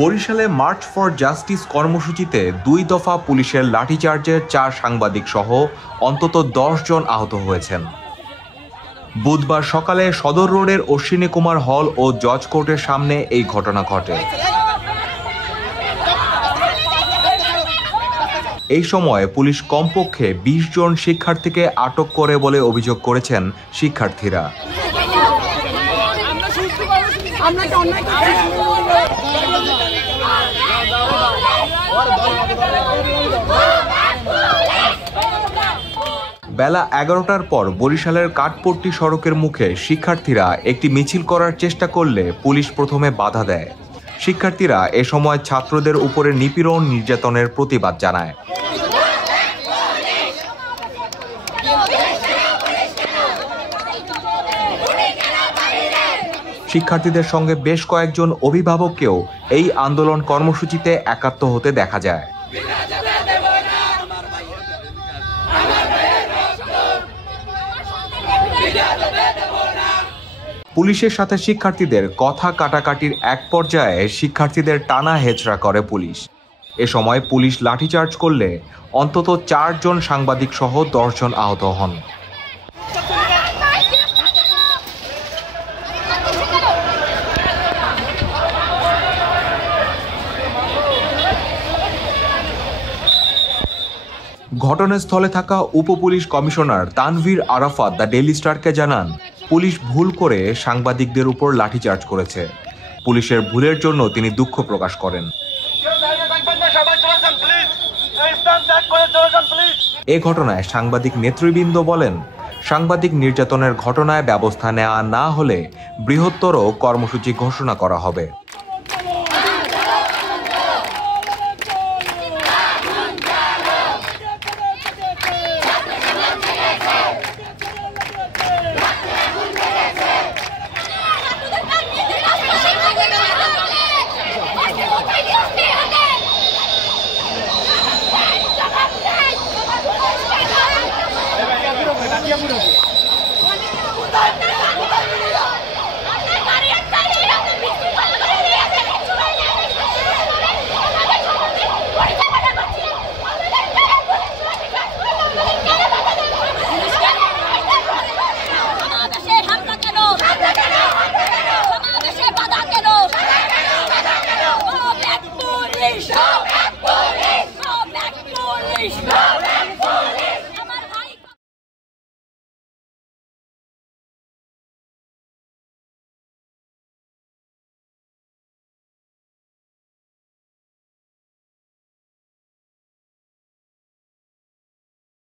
বরিশালে March for justice কর্মসূচিতে ২ দফা পুলিশের লাঠিচার্জে ৪ সাংবাদিক সহ অন্তত ১০ জন আহত হয়েছেন। বুধবার সকালে সদর রোডের অশ্বিনী কুমার হল ও জজ কোর্টের সামনে এই ঘটনা ঘটে। এই সময় পুলিশ কমপক্ষে ২০ জন শিক্ষার্থীকে আটক করে বলে অভিযোগ করেছেন শিক্ষার্থীরা। বেলা ১১টার পর বরিশালের কাঠপট্টি সড়কের মুখে শিক্ষার্থীরা একটি মিছিল করার চেষ্টা করলে পুলিশ প্রথমে বাধা দেয়। শিক্ষার্থীরা এ সময় ছাত্রদের উপরে নিপীড়ন নির্যাতনের প্রতিবাদ জানায়। শিক্ষার্থীদের সঙ্গে বেশ কয়েকজন অভিভাবককেও এই আন্দোলন কর্মসূচিতে একাত্ম হতে দেখা যায়। পুলিশের সাথে শিক্ষার্থীদের কথা কাটাকাটির এক পর্যায়ে শিক্ষার্থীদের টানা হেচড়া করে পুলিশ। এ সময় পুলিশ লাঠিচার্জ করলে অন্তত ৪ জন সাংবাদিক সহ ১০ জন আহত হন। ঘটনাস্থলে থাকা উপপুলিশ commissioner Tanvir Arafat the Daily স্টারকে জানান, পুলিশ ভুল করে সাংবাদিকদের উপর লাঠিচার্জ করেছে। পুলিশের ভুলের জন্য তিনি দুঃখ প্রকাশ করেন। এ ঘটনায় সাংবাদিক নেতৃবৃন্দ বলেন, সাংবাদিক নির্যাতনের ঘটনায় ব্যবস্থা নেওয়া না হলে বৃহত্তর কর্মসূচি ঘোষণা করা হবে।